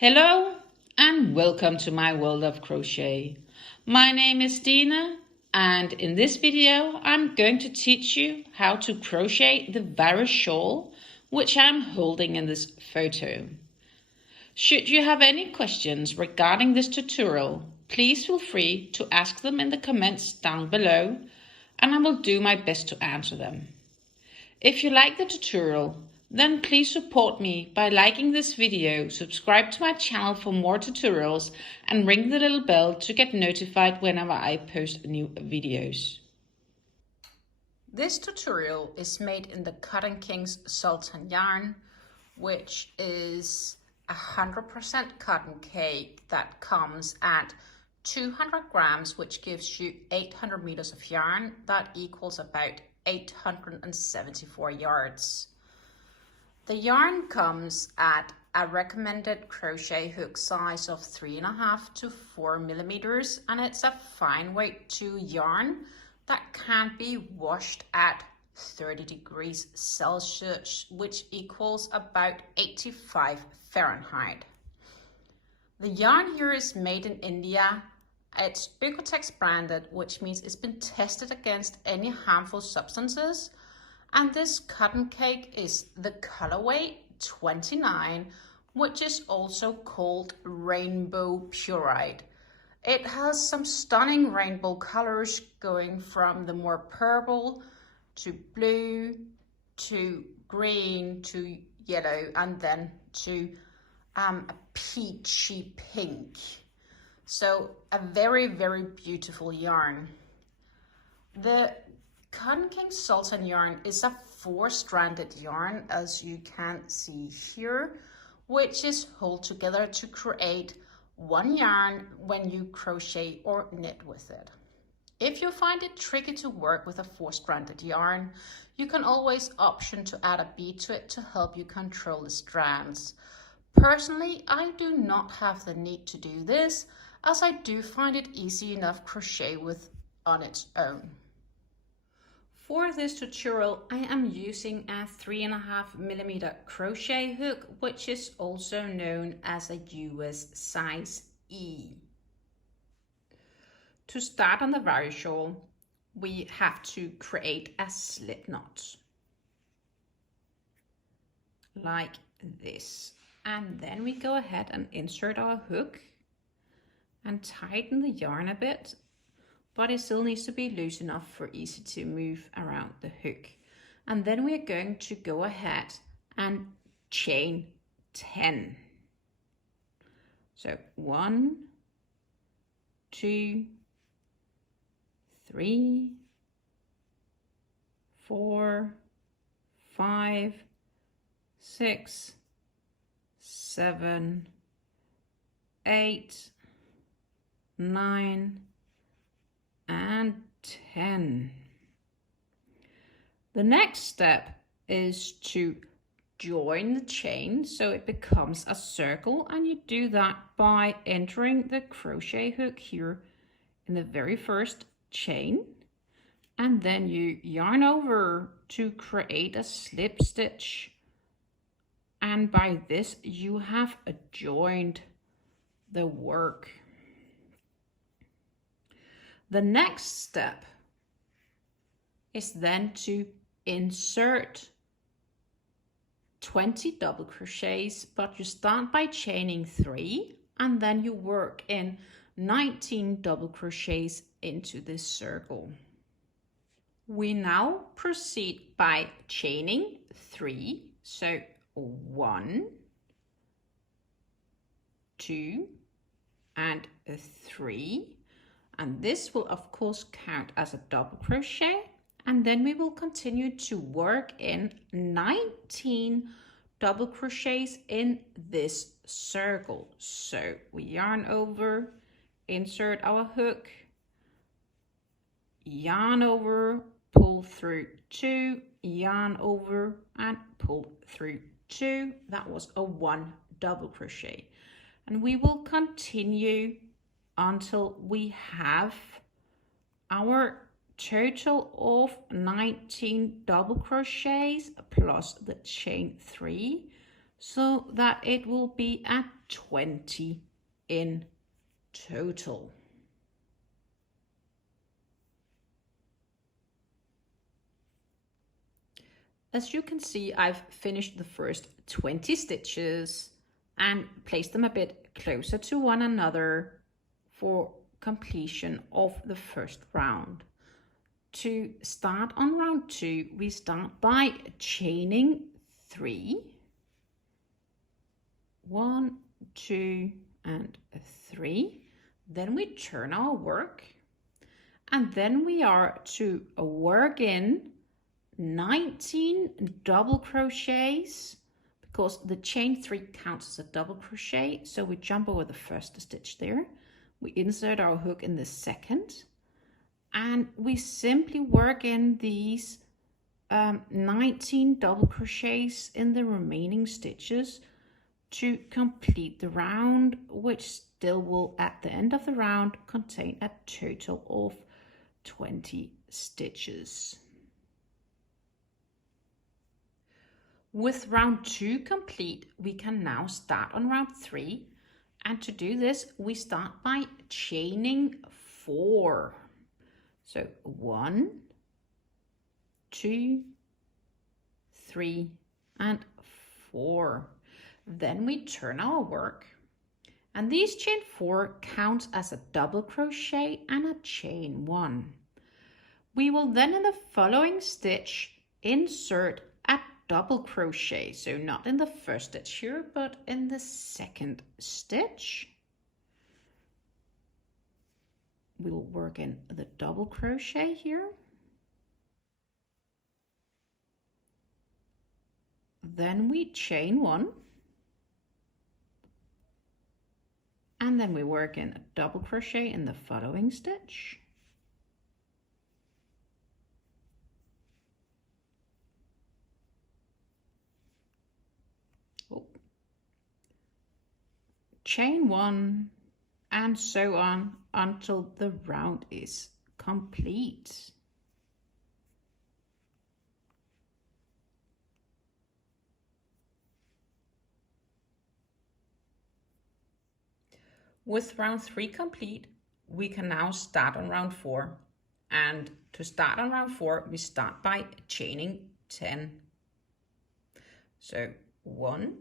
Hello and welcome to my world of crochet. My name is Dina and in this video I'm going to teach you how to crochet the virus shawl which I'm holding in this photo. Should you have any questions regarding this tutorial, please feel free to ask them in the comments down below and I will do my best to answer them. If you like the tutorial, then please support me by liking this video, subscribe to my channel for more tutorials and ring the little bell to get notified whenever I post new videos. This tutorial is made in the Cotton King's Sultan yarn, which is 100% cotton cake that comes at 200 grams, which gives you 800 meters of yarn. That equals about 874 yards. The yarn comes at a recommended crochet hook size of 3.5 to 4 millimeters, and it's a fine weight 2 yarn that can be washed at 30 degrees Celsius, which equals about 85 Fahrenheit. The yarn here is made in India. It's Oeko-Tex branded, which means it's been tested against any harmful substances. And this cotton cake is the colorway 29, which is also called Rainbow Purite. It has some stunning rainbow colors going from the more purple to blue to green to yellow and then to a peachy pink. So a very, very beautiful yarn. The Cotton King Sultan yarn is a 4-stranded yarn, as you can see here, which is held together to create one yarn when you crochet or knit with it. If you find it tricky to work with a 4-stranded yarn, you can always option to add a bead to it to help you control the strands. Personally, I do not have the need to do this, as I do find it easy enough crochet with on its own. For this tutorial, I am using a 3.5 millimeter crochet hook, which is also known as a US size E. To start on the virus shawl, we have to create a slip knot, like this. And then we go ahead and insert our hook and tighten the yarn a bit, but it still needs to be loose enough for easy to move around the hook. And then we're going to go ahead and chain 10. So 1, 2, 3, 4, 5, 6, 7, 8, 9, and 10. The next step is to join the chain so it becomes a circle, and you do that by entering the crochet hook here in the very first chain, and then you yarn over to create a slip stitch, and by this you have joined the work. The next step is then to insert 20 double crochets, but you start by chaining 3 and then you work in 19 double crochets into this circle. We now proceed by chaining 3, so 1, 2, and 3. And this will of course count as a double crochet, and then we will continue to work in 19 double crochets in this circle. So we yarn over, insert our hook, yarn over, pull through 2, yarn over and pull through 2. That was a 1 double crochet, and we will continue until we have our total of 19 double crochets plus the chain 3. so that it will be at 20 in total. As you can see, I've finished the first 20 stitches and placed them a bit closer to one another for completion of the first round. To start on round 2, we start by chaining 3. 1, 2, and 3. Then we turn our work, and then we are to work in 19 double crochets, because the chain 3 counts as a double crochet. So we jump over the first stitch there, we insert our hook in the second, and we simply work in these 19 double crochets in the remaining stitches to complete the round, which still will at the end of the round contain a total of 20 stitches. With round 2 complete, we can now start on round 3, and to do this we start by chaining 4. So 1, 2, 3, and 4. Then we turn our work, and these chain 4 counts as a double crochet and a chain 1. We will then in the following stitch insert a double crochet, so not in the first stitch here, but in the second stitch. We'll work in the double crochet here. Then we chain 1. And then we work in a double crochet in the following stitch. Chain 1, and so on until the round is complete. With round 3 complete, we can now start on round 4. And to start on round 4, we start by chaining 10. So 1,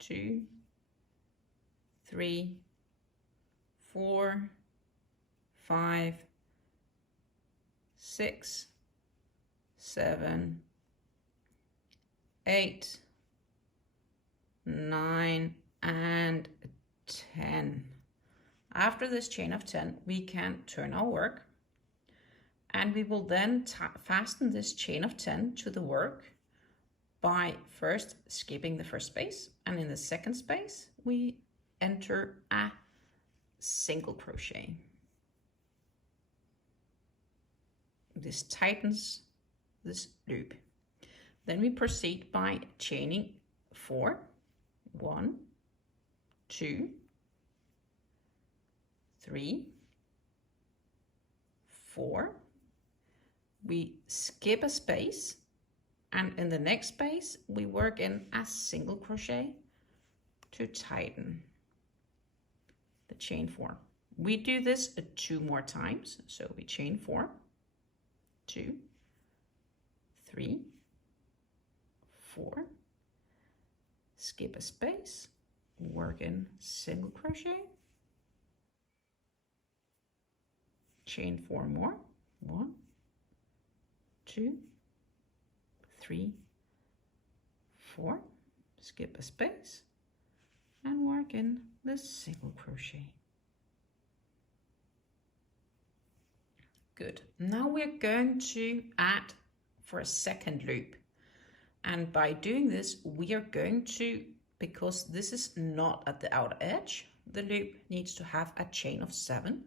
2, 3, 4, 5, 6, 7, 8, 9, and 10. After this chain of 10, we can turn our work, and we will then fasten this chain of 10 to the work by first skipping the first space, and in the second space we enter a single crochet. This tightens this loop. Then we proceed by chaining 4. 1, 2, 3, 4. We skip a space, and in the next space we work in a single crochet to tighten the chain 4. We do this 2 more times, so we chain 4, 2, 3, 4, skip a space, work in single crochet, chain 4 more, 1, 2, 3, 4, skip a space, and work in the single crochet. Good. Now we're going to add for a second loop, and by doing this we are going to, because this is not at the outer edge, the loop needs to have a chain of 7.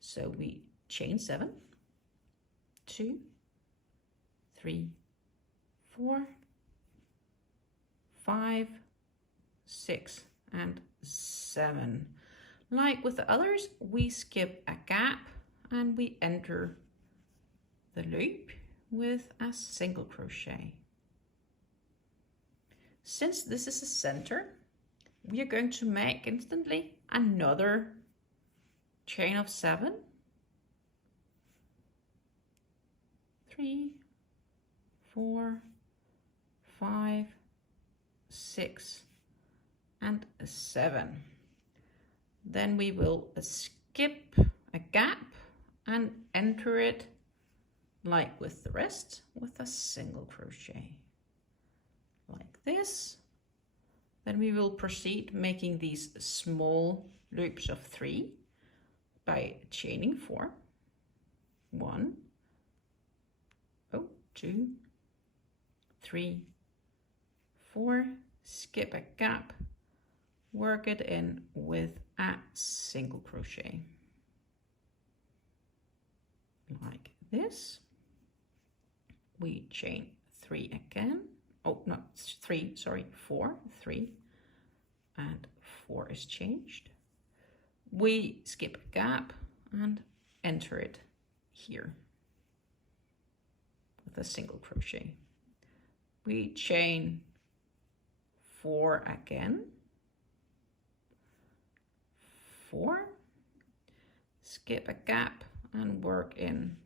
So we chain 7, 2, 3, 4, 5, 6, and 7. Like with the others, we skip a gap and we enter the loop with a single crochet. Since this is a center, we are going to make instantly another chain of 7, 3, 4, 5, 6, and 7. Then we will skip a gap and enter it like with the rest with a single crochet like this. Then we will proceed making these small loops of 3 by chaining 4. 1, 2, 3, 4, skip a gap, work it in with a single crochet like this. We chain 3 again. Oh, no, 3, sorry, 4, 3, and 4 is changed. We skip a gap and enter it here with a single crochet. We chain 4 again, 4, skip a gap and work in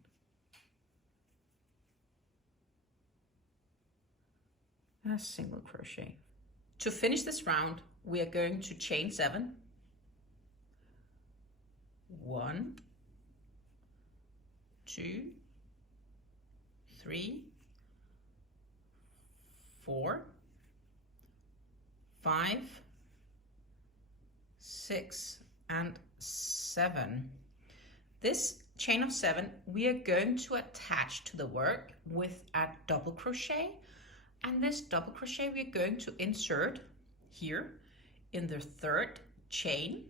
a single crochet. To finish this round, we are going to chain 7. 1, 2, 3, 4, 5, 6, and 7. This chain of 7 we are going to attach to the work with a double crochet, and this double crochet we are going to insert here in the 3rd chain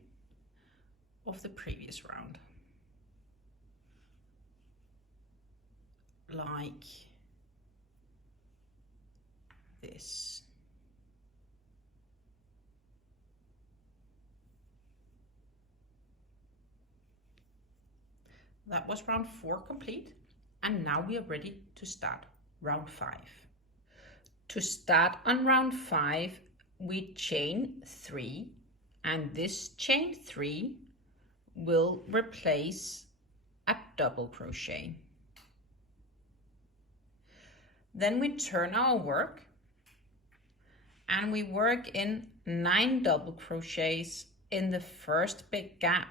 of the previous round, like this. That was round 4 complete, and now we are ready to start round 5. To start on round 5, we chain 3, and this chain 3 will replace a double crochet. Then we turn our work and we work in 9 double crochets in the first big gap,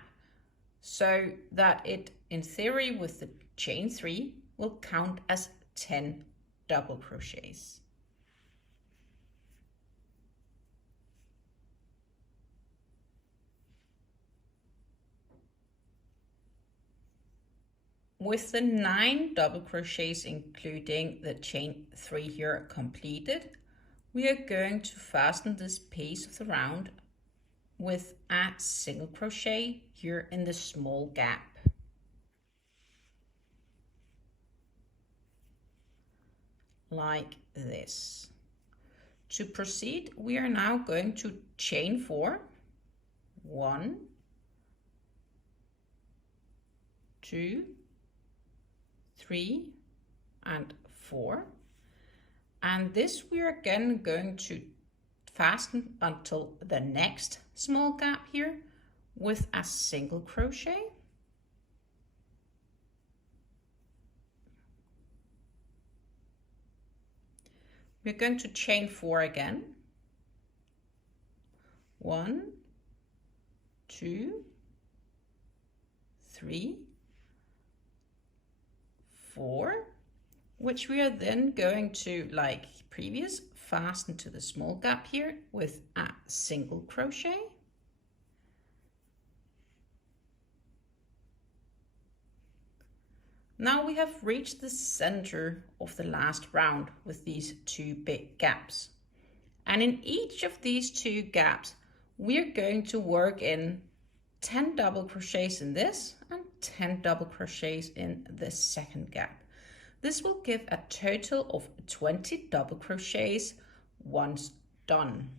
so that it, in theory, with the chain 3 will count as 10 double crochets. With the 9 double crochets, including the chain 3 here completed, we are going to fasten this piece of the round with a single crochet here in the small gap. Like this. To proceed, we are now going to chain 4. 1, 2, 3, and 4, and this we are again going to fasten until the next small gap here with a single crochet. We're going to chain 4 again. 1, 2, 3, 4, which we are then going to, like previous, fasten to the small gap here with a single crochet. Now we have reached the center of the last round with these 2 big gaps. And in each of these 2 gaps, we're going to work in 10 double crochets in this and 10 double crochets in the second gap. This will give a total of 20 double crochets once done.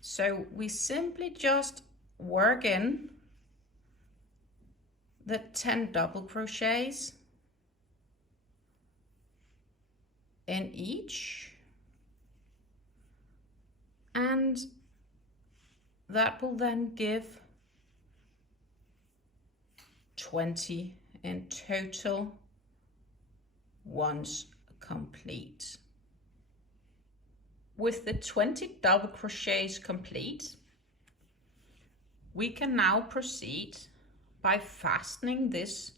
So we simply just work in the 10 double crochets in each, and that will then give 20 in total once complete. With the 20 double crochets complete, we can now proceed by fastening this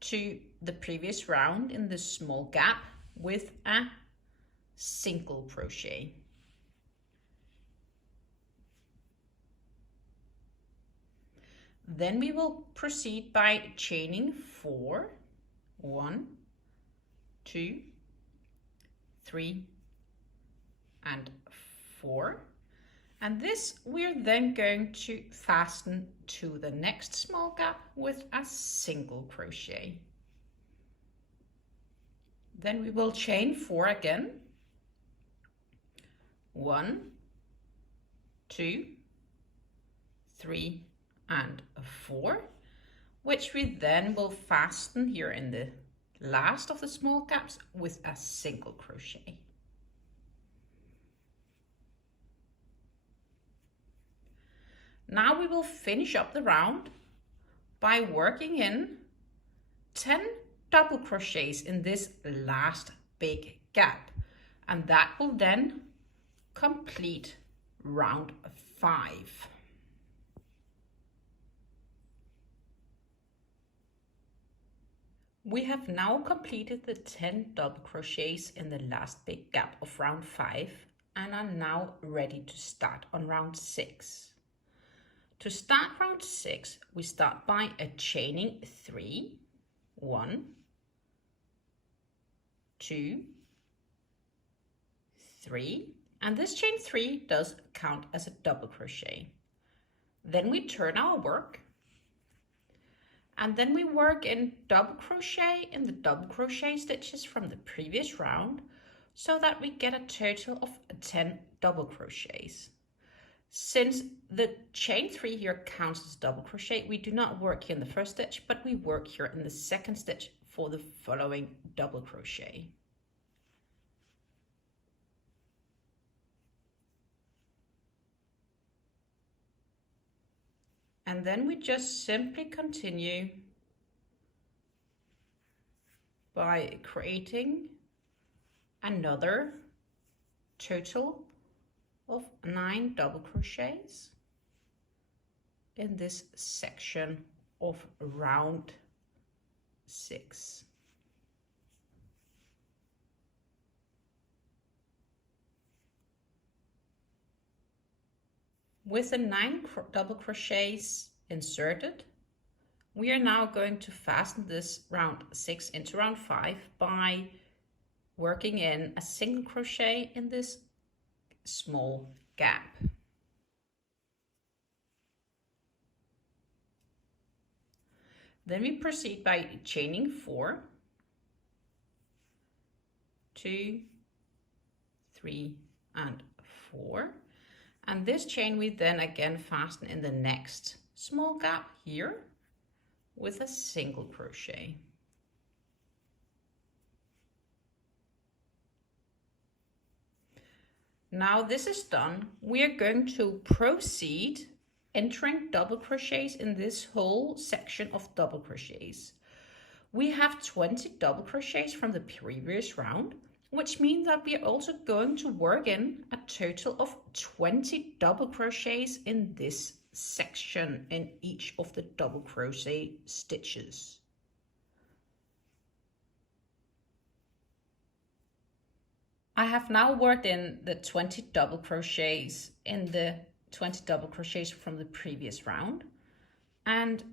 to the previous round in this small gap with a single crochet. Then we will proceed by chaining 4, 1, 2, 3, and 4. And this we're then going to fasten to the next small gap with a single crochet. Then we will chain 4 again. 1, 2, 3, and 4, which we then will fasten here in the last of the small gaps with a single crochet. Now we will finish up the round by working in 10 double crochets in this last big gap, and that will then complete round 5. We have now completed the 10 double crochets in the last big gap of round 5 and are now ready to start on round 6. To start round 6, we start by a chaining 3, 1, 2, 3, and this chain 3 does count as a double crochet. Then we turn our work, and then we work in double crochet in the double crochet stitches from the previous round, so that we get a total of 10 double crochets. Since the chain 3 here counts as double crochet, we do not work here in the first stitch, but we work here in the second stitch for the following double crochet. And then we just simply continue by creating another total of 9 double crochets in this section of round 6. With the 9 double crochets inserted, we are now going to fasten this round 6 into round 5 by working in a single crochet in this small gap. Then we proceed by chaining 4, 2, 3, and 4. And this chain we then again fasten in the next small gap here with a single crochet. Now this is done, we are going to proceed entering double crochets in this whole section of double crochets. We have 20 double crochets from the previous round, which means that we are also going to work in a total of 20 double crochets in this section in each of the double crochet stitches. I have now worked in the 20 double crochets in the 20 double crochets from the previous round, and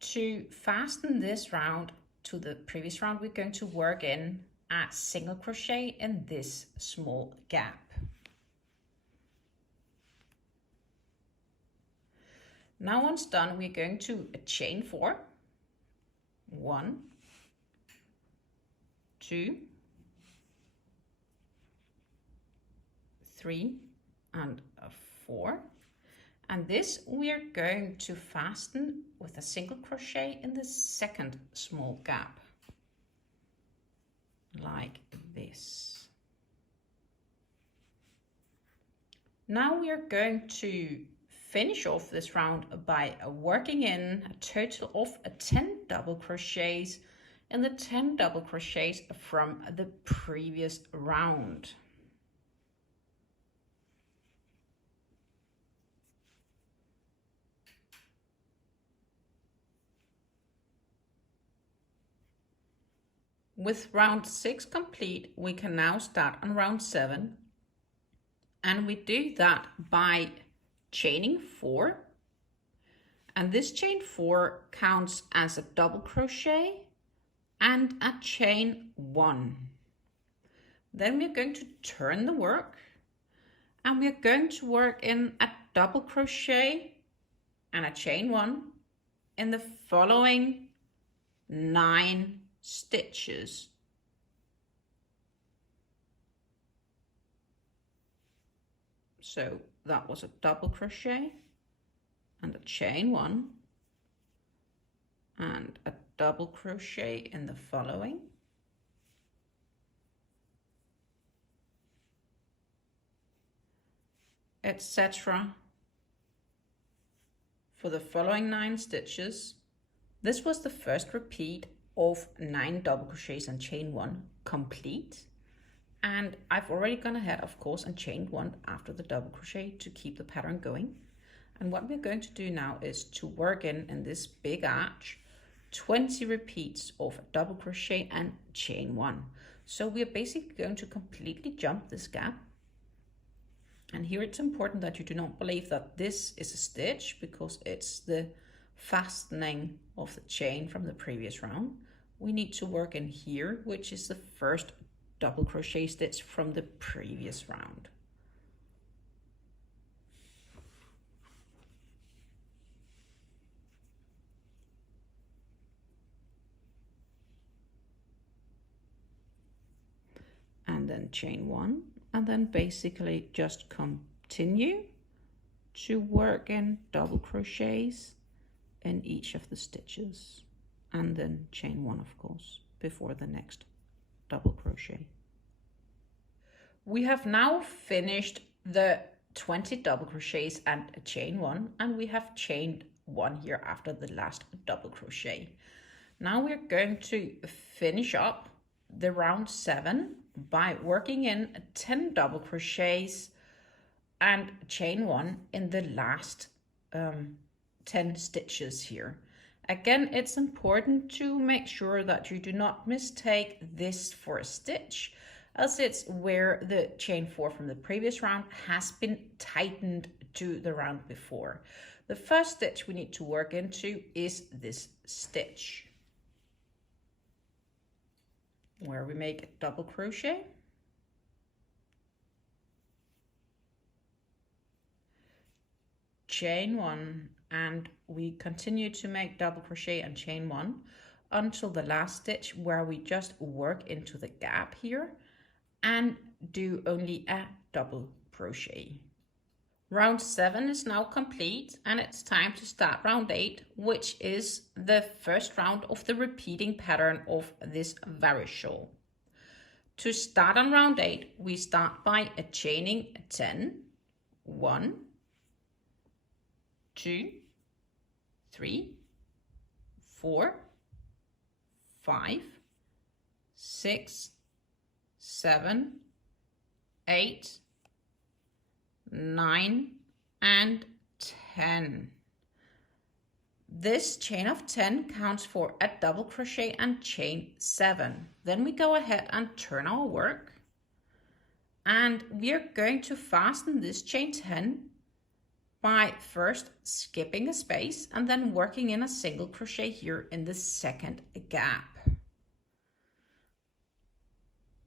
to fasten this round to the previous round we're going to work in a single crochet in this small gap. Now once done, we're going to chain 4, 1, 2, 3, and 4, and this we are going to fasten with a single crochet in the second small gap, like this. Now we are going to finish off this round by working in a total of 10 double crochets in the 10 double crochets from the previous round. With round 6 complete, we can now start on round 7, and we do that by chaining 4, and this chain 4 counts as a double crochet and a chain 1. Then we're going to turn the work, and we're going to work in a double crochet and a chain 1 in the following 9 stitches. So that was a double crochet and a chain 1 and a double crochet in the following, etc. for the following 9 stitches. This was the first repeat of 9 double crochets and chain 1 complete, and I've already gone ahead, of course, and chained 1 after the double crochet to keep the pattern going. And what we're going to do now is to work in this big arch 20 repeats of double crochet and chain 1. So we're basically going to completely jump this gap. And here it's important that you do not believe that this is a stitch, because it's the fastening of the chain from the previous round. We need to work in here, which is the first double crochet stitch from the previous round. And then chain 1, and then basically just continue to work in double crochets in each of the stitches, and then chain 1, of course, before the next double crochet. We have now finished the 20 double crochets and a chain 1, and we have chained 1 here after the last double crochet. Now we're going to finish up the round 7 by working in 10 double crochets and chain 1 in the last 10 stitches here. Again, it's important to make sure that you do not mistake this for a stitch, as it's where the chain 4 from the previous round has been tightened to the round before. The first stitch we need to work into is this stitch, where we make a double crochet, chain 1, and we continue to make double crochet and chain 1 until the last stitch, where we just work into the gap here and do only a double crochet. Round 7 is now complete, and it's time to start round 8, which is the first round of the repeating pattern of this Varus shawl. To start on round 8, we start by chaining 10, 1, 2, 3, 4, 5, 6, 7, 8, 9, and 10. This chain of 10 counts for a double crochet and chain 7. Then we go ahead and turn our work, and we are going to fasten this chain 10 by first skipping a space and then working in a single crochet here in the second gap.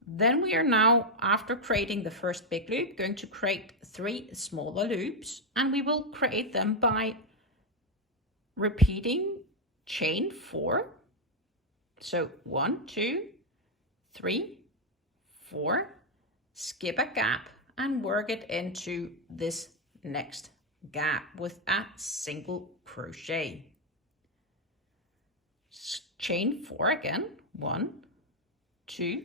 Then we are now, after creating the first big loop, going to create 3 smaller loops, and we will create them by repeating chain 4. So 1, 2, 3, 4, skip a gap and work it into this next gap with a single crochet. Chain 4 again, 1, 2,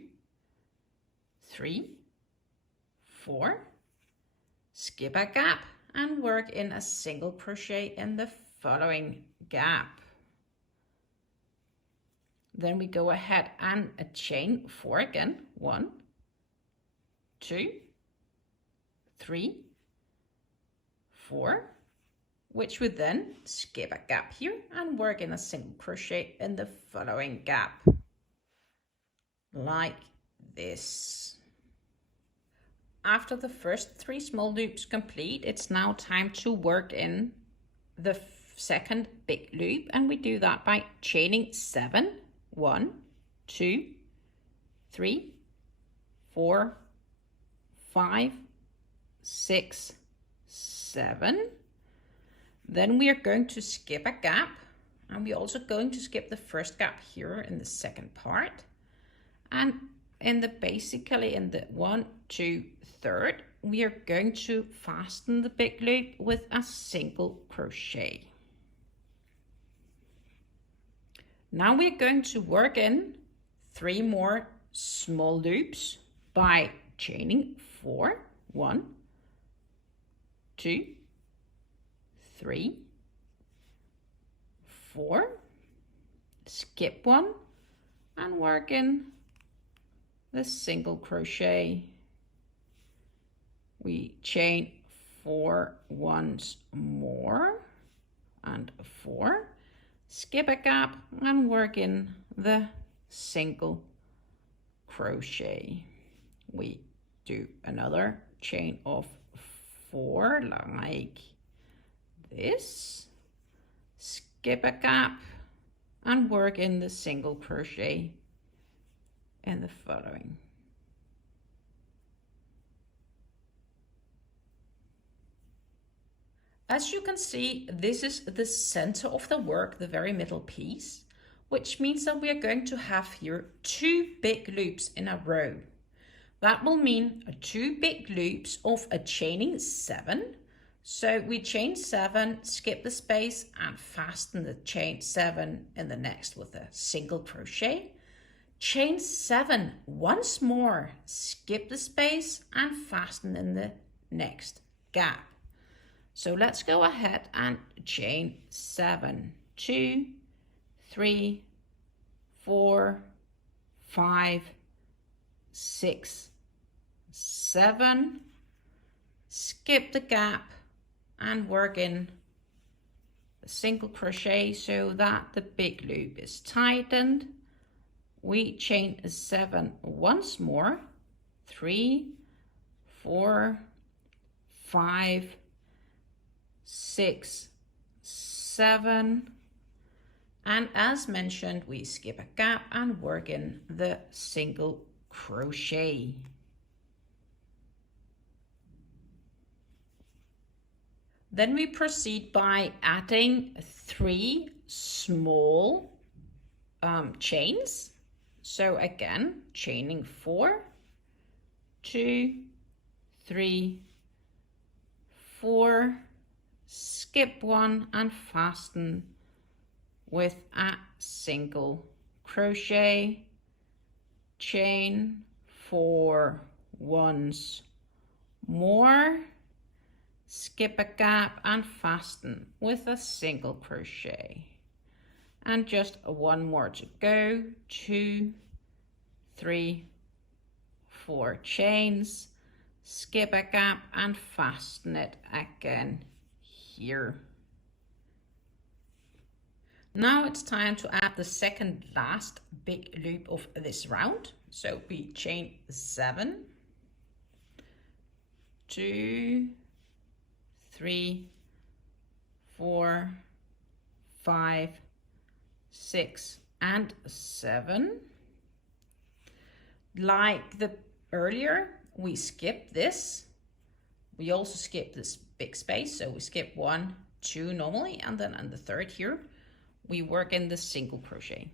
3, 4, skip a gap and work in a single crochet in the following gap. Then we go ahead and chain 4 again. 1, 2, 3, 4, which would then skip a gap here and work in a single crochet in the following gap, like this. After the first 3 small loops complete, it's now time to work in the second big loop, and we do that by chaining 7. 1, 2, 3, 4, 5, 6, 7. Then we are going to skip a gap, and we're also going to skip the first gap here in the second part. And in the basically in the 1, 2, 3rd, we are going to fasten the big loop with a single crochet. Now we're going to work in 3 more small loops by chaining 4. 1, 2, 3, 4, skip 1 and work in the single crochet. We chain 4 once more and 4, skip a gap and work in the single crochet. We do another chain of 4 like this, skip a gap and work in the single crochet in the following. As you can see, this is the center of the work, the very middle piece, which means that we are going to have here 2 big loops in a row. That will mean 2 big loops of a chaining 7. So we chain 7, skip the space and fasten the chain 7 in the next with a single crochet. Chain 7 once more, skip the space and fasten in the next gap. So let's go ahead and chain 7, 2, 3, 4, 5, 6, 7, skip the gap and work in a single crochet so that the big loop is tightened. We chain 7 once more, 3, 4, 5, 6, 7, and as mentioned, we skip a gap and work in the single crochet. Then we proceed by adding 3 small chains. So again, chaining 4, 2, 3, 4, skip 1 and fasten with a single crochet, chain 4 once more, skip a gap and fasten with a single crochet. And just 1 more to go, 2, 3, 4 chains, skip a gap and fasten it again here. Now it's time to add the second last big loop of this round. So we chain 7, 2, 3, 4, 5, 6, and 7. Like the earlier, we skip this. We also skip this big space, so we skip 1, 2 normally, and then on the third here, we work in the single crochet.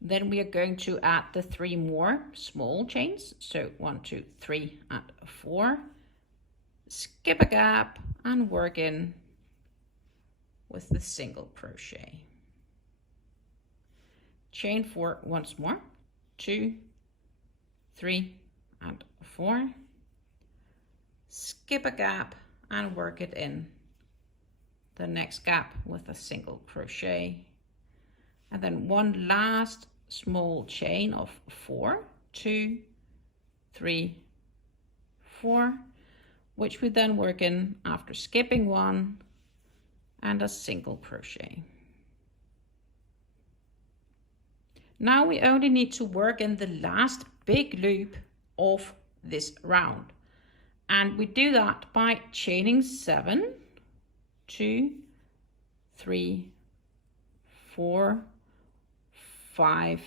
Then we are going to add the 3 more small chains. So 1, 2, 3, and 4. Skip a gap and work in with the single crochet. chain 4 once more, 2, 3 and 4, skip a gap and work it in the next gap with a single crochet, and then one last small chain of 4, 2, 3, 4, which we then work in after skipping one and a single crochet. Now we only need to work in the last big loop of this round, and we do that by chaining 7, 2, 3, 4, 5,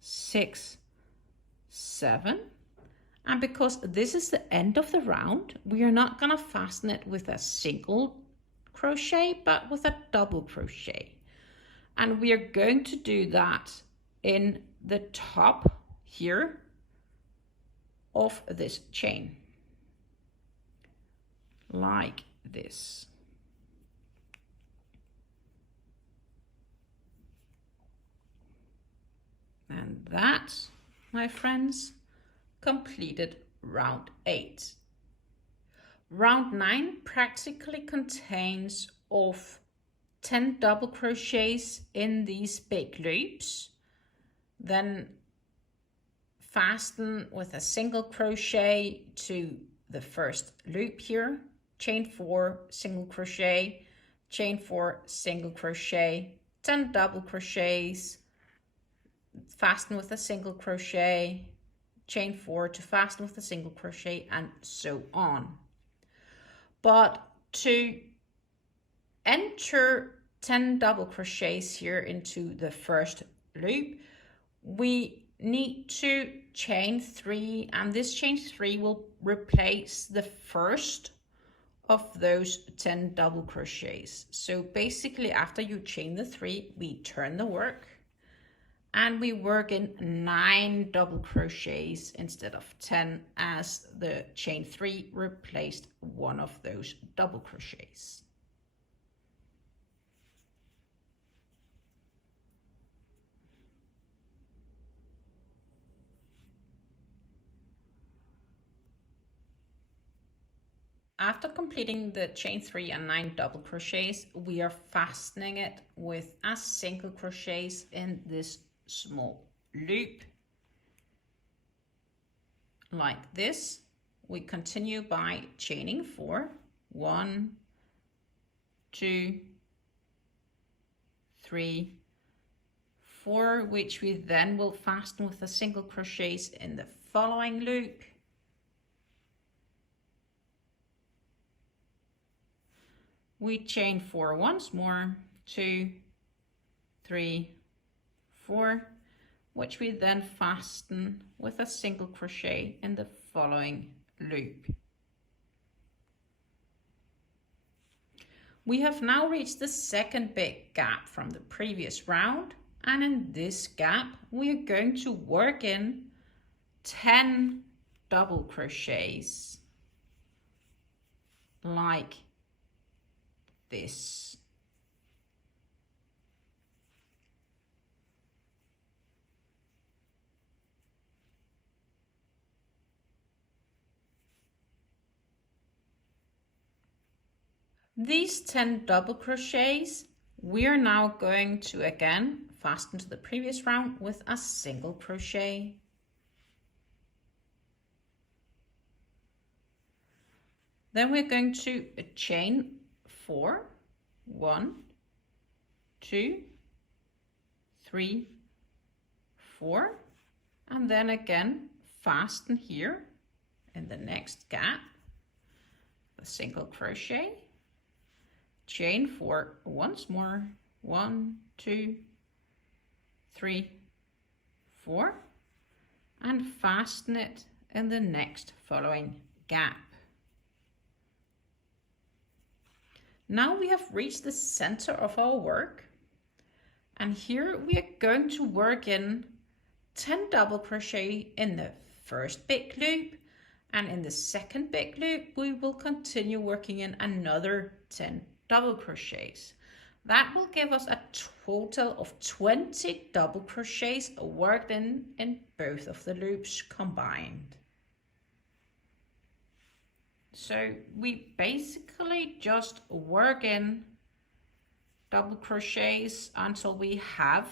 6, 7. And because this is the end of the round, we are not going to fasten it with a single crochet, but with a double crochet. And we are going to do that in the top here of this chain, like this. And that, my friends, completed round 8. Round 9 practically contains of 10 double crochets in these big loops, then fasten with a single crochet to the first loop here, chain 4, single crochet, chain 4, single crochet, 10 double crochets, fasten with a single crochet, chain 4 to fasten with a single crochet, and so on. But to enter 10 double crochets here into the first loop, we need to chain 3, and this chain 3 will replace the first of those 10 double crochets. So basically, after you chain the 3, we turn the work and we work in 9 double crochets instead of 10, as the chain 3 replaced one of those double crochets. After completing the chain 3 and 9 double crochets, we are fastening it with a single crochets in this small loop, like this. We continue by chaining 4, 1, 2, 3, 4, which we then will fasten with a single crochets in the following loop. We chain 4 once more, 2, 3, 4, which we then fasten with a single crochet in the following loop. We have now reached the second big gap from the previous round, and in this gap we are going to work in 10 double crochets, like this. These 10 double crochets we are now going to again fasten to the previous round with a single crochet. Then we're going to chain 4, 1, 2, 3, 4, and then again fasten here in the next gap, a single crochet, chain 4 once more, 1, 2, 3, 4, and fasten it in the next following gap. Now we have reached the center of our work, and here we are going to work in 10 double crochet in the first big loop, and in the second big loop we will continue working in another 10 double crochets. That will give us a total of 20 double crochets worked in both of the loops combined. So we basically just work in double crochets until we have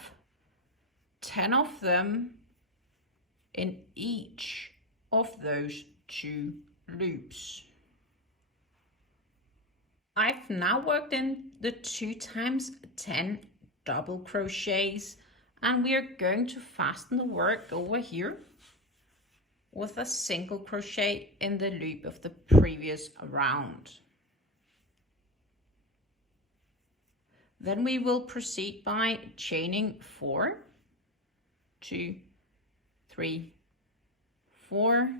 10 of them in each of those two loops. I've now worked in the 2 times 10 double crochets, and we are going to fasten the work over here with a single crochet in the loop of the previous round. Then we will proceed by chaining 4, 2, 3, 4,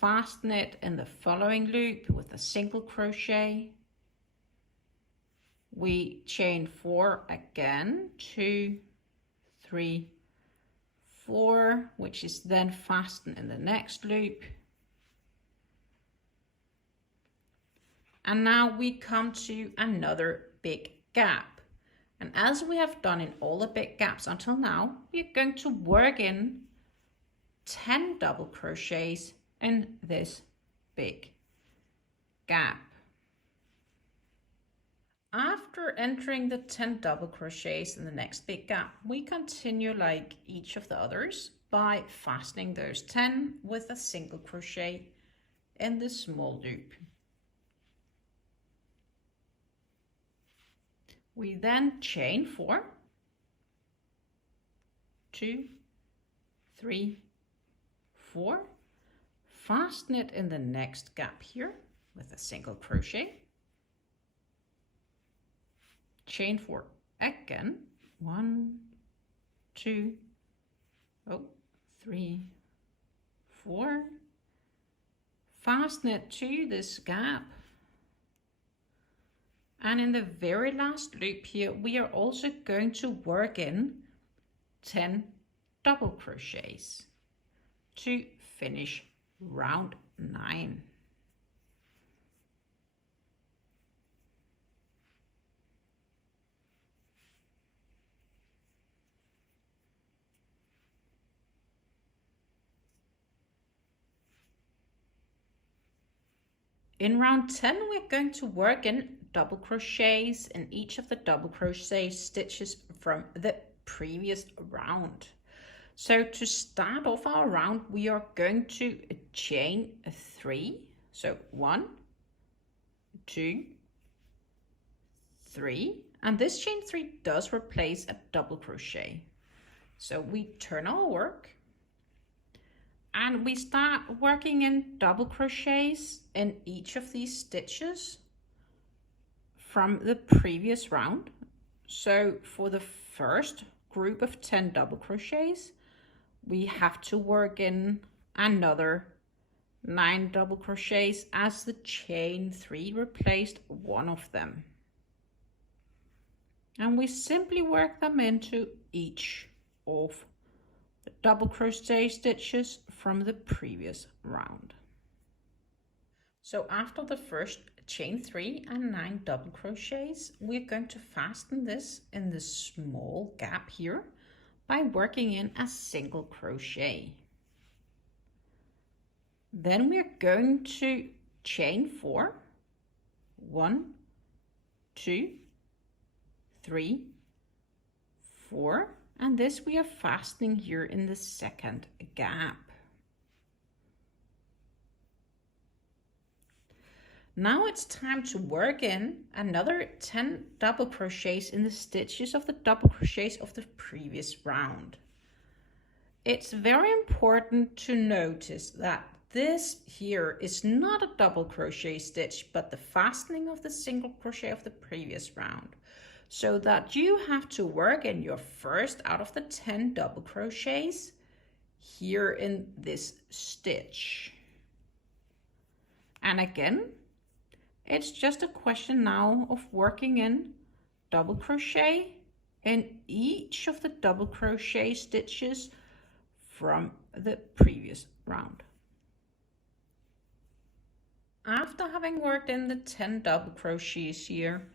fasten it in the following loop with a single crochet. We chain 4 again, 2, 3, 4, which is then fastened in the next loop. And now we come to another big gap. And as we have done in all the big gaps until now, we're going to work in 10 double crochets in this big gap. After entering the 10 double crochets in the next big gap, we continue like each of the others by fastening those 10 with a single crochet in the small loop. We then chain 4, 2, 3, 4, fasten it in the next gap here with a single crochet, chain 4 again, 1, 2, 3, 4, fasten it to this gap. And in the very last loop here, we are also going to work in 10 double crochets to finish round 9. In round 10, we're going to work in double crochets in each of the double crochet stitches from the previous round. So to start off our round, we are going to chain 3. So 1, 2, 3, and this chain 3 does replace a double crochet. So we turn our work and we start working in double crochets in each of these stitches from the previous round. So for the first group of 10 double crochets, we have to work in another 9 double crochets as the chain 3 replaced one of them. And we simply work them into each of the double crochet stitches from the previous round. So after the first chain 3 and 9 double crochets, we're going to fasten this in the small gap here by working in a single crochet. Then we're going to chain 4, 1, 2, 3, 4, and this we are fastening here in the second gap. Now it's time to work in another 10 double crochets in the stitches of the double crochets of the previous round. It's very important to notice that this here is not a double crochet stitch, but the fastening of the single crochet of the previous round. So that you have to work in your first out of the 10 double crochets here in this stitch. And again, it's just a question now of working in double crochet in each of the double crochet stitches from the previous round. After having worked in the 10 double crochets here,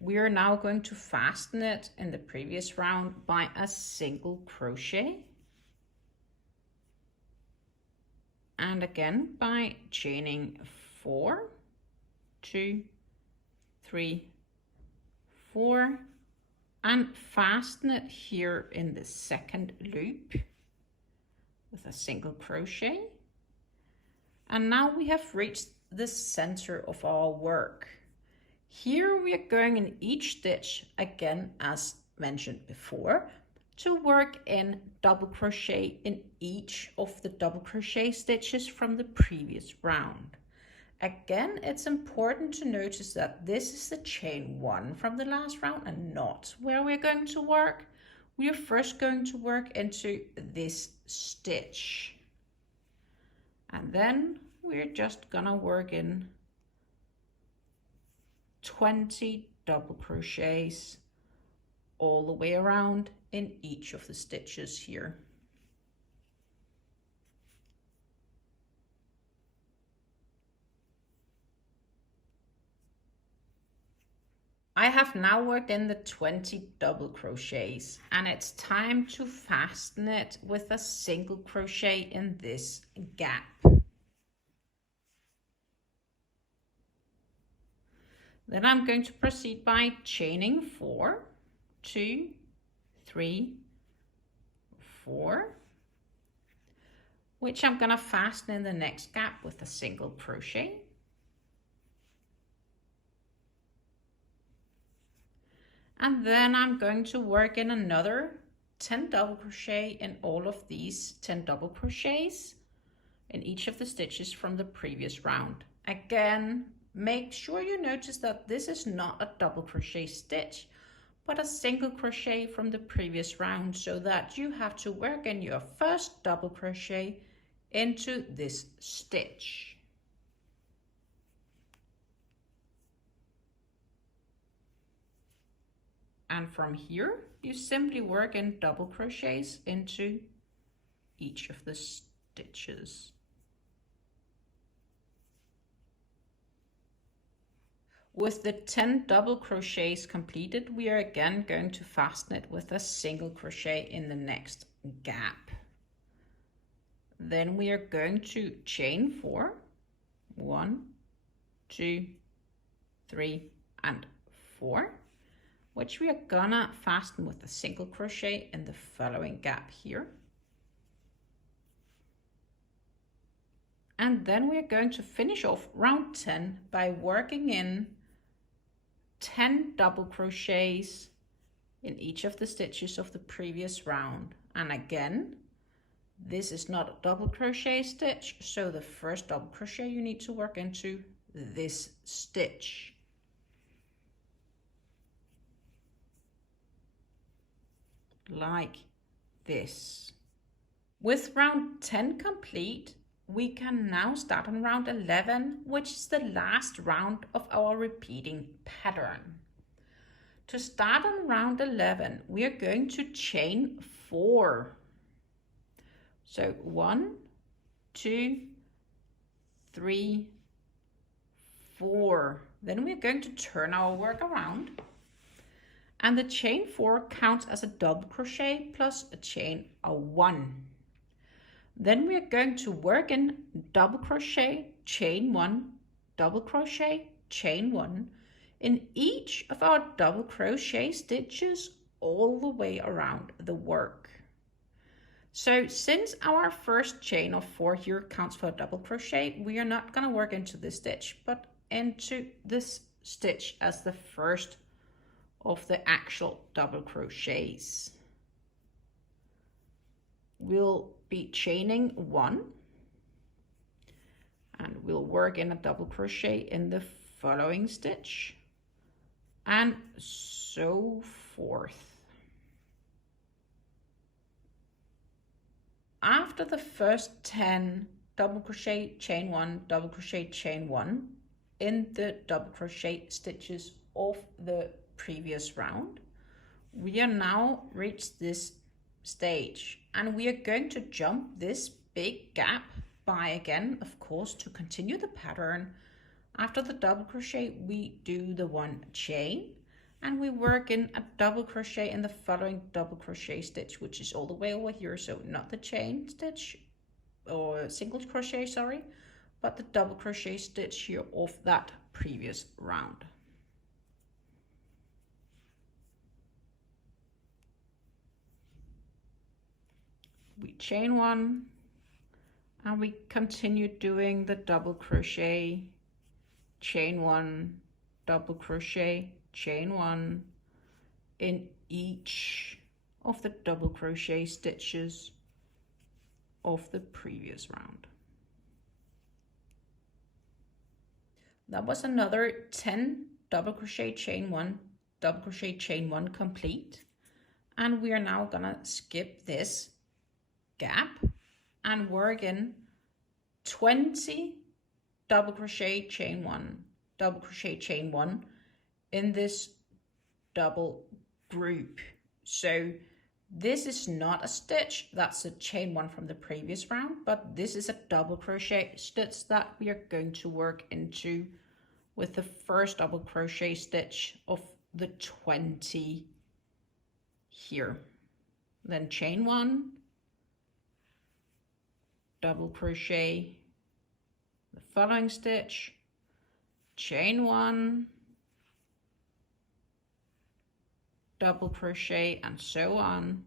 We are now going to fasten it in the previous round by a single crochet. And again by chaining 4, 2, 3, 4, and fasten it here in the second loop with a single crochet. And now we have reached the center of our work. Here we are going in each stitch, again as mentioned before, to work in double crochet in each of the double crochet stitches from the previous round. Again, it's important to notice that this is the chain 1 from the last round and not where we're going to work. We are first going to work into this stitch. And then we're just gonna work in 20 double crochets all the way around in each of the stitches here. I have now worked in the 20 double crochets and it's time to fasten it with a single crochet in this gap. Then I'm going to proceed by chaining 4, 2, 3, 4, which I'm going to fasten in the next gap with a single crochet. And then I'm going to work in another 10 double crochet in all of these 10 double crochets in each of the stitches from the previous round. Again, make sure you notice that this is not a double crochet stitch, but a single crochet from the previous round, so that you have to work in your first double crochet into this stitch. And from here, you simply work in double crochets into each of the stitches. With the 10 double crochets completed, we are again going to fasten it with a single crochet in the next gap. Then we are going to chain 4, 1, 2, 3, and 4. Which we are gonna fasten with a single crochet in the following gap here. And then we are going to finish off round 10 by working in 10 double crochets in each of the stitches of the previous round. And again, this is not a double crochet stitch, so the first double crochet you need to work into this stitch. Like this. With round 10 complete, we can now start on round 11, which is the last round of our repeating pattern. To start on round 11, we are going to chain 4. So 1, 2, 3, 4. Then we're going to turn our work around. And the chain 4 counts as a double crochet plus a chain 1. Then we are going to work in double crochet, chain 1, double crochet, chain 1 in each of our double crochet stitches all the way around the work. So since our first chain of 4 here counts for a double crochet, we are not going to work into this stitch, but into this stitch as the first of the actual double crochets. We'll be chaining 1 and we'll work in a double crochet in the following stitch and so forth. After the first 10 double crochet, chain 1, double crochet, chain 1 in the double crochet stitches of the previous round, we are now reached this stage and we are going to jump this big gap by, again, of course, to continue the pattern. After the double crochet, we do the 1 chain, and we work in a double crochet in the following double crochet stitch, which is all the way over here, so not the chain stitch or single crochet, sorry, but the double crochet stitch here of that previous round. We chain one and we continue doing the double crochet, chain one, double crochet, chain one in each of the double crochet stitches of the previous round. That was another 10 double crochet chain one, double crochet chain one complete, and we are now gonna skip this gap and work in 20 double crochet chain one, double crochet chain one in this double group. So this is not a stitch, that's a chain one from the previous round, but this is a double crochet stitch that we are going to work into with the first double crochet stitch of the 20 here. Then chain one, double crochet the following stitch, chain one, double crochet, and so on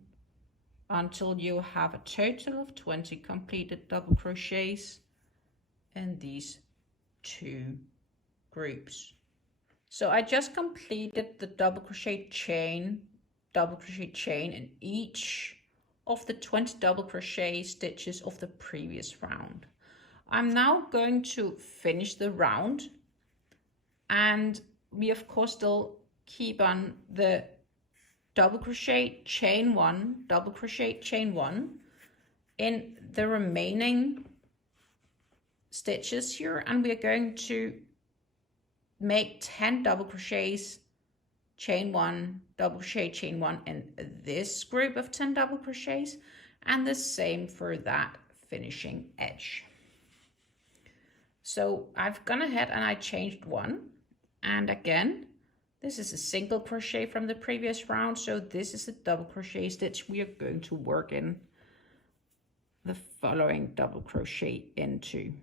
until you have a total of 20 completed double crochets in these two groups. So I just completed the double crochet chain in each of the 20 double crochet stitches of the previous round. I'm now going to finish the round, and we of course still keep on the double crochet chain one, double crochet chain one in the remaining stitches here, and we are going to make 10 double crochets chain one, double crochet chain one in this group of 10 double crochets, and the same for that finishing edge. So I've gone ahead and I changed one, and again this is a single crochet from the previous round, so this is a double crochet stitch we are going to work in the following double crochet into.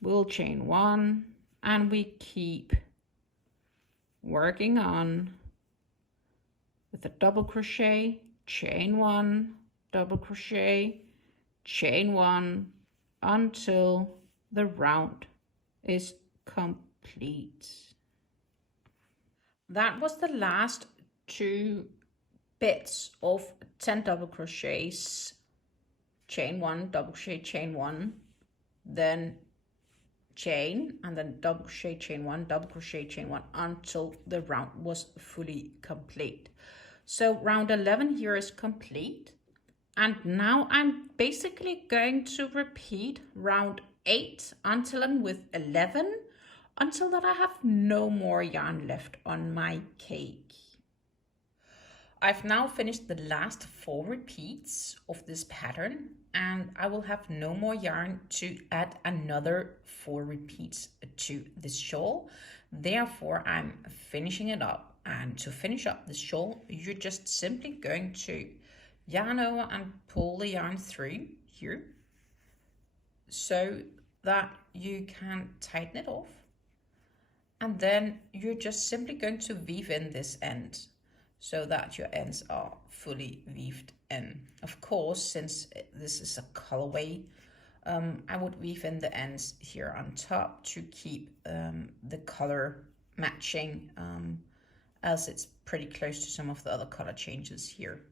We'll chain one and we keep working on with a double crochet, chain one, double crochet, chain one until the round is complete. That was the last two bits of 10 double crochets, chain one, double crochet, chain one, then chain, and then double crochet, chain one, double crochet, chain one until the round was fully complete. So round 11 here is complete, and now I'm basically going to repeat round 8 until I'm with 11, until that I have no more yarn left on my cake. I've now finished the last 4 repeats of this pattern, and I will have no more yarn to add another 4 repeats to this shawl. Therefore, I'm finishing it up, and to finish up the shawl, you're just simply going to yarn over and pull the yarn through here so that you can tighten it off, and then you're just simply going to weave in this end so that your ends are fully weaved in. Of course, since this is a colorway, I would weave in the ends here on top to keep the color matching, as it's pretty close to some of the other color changes here.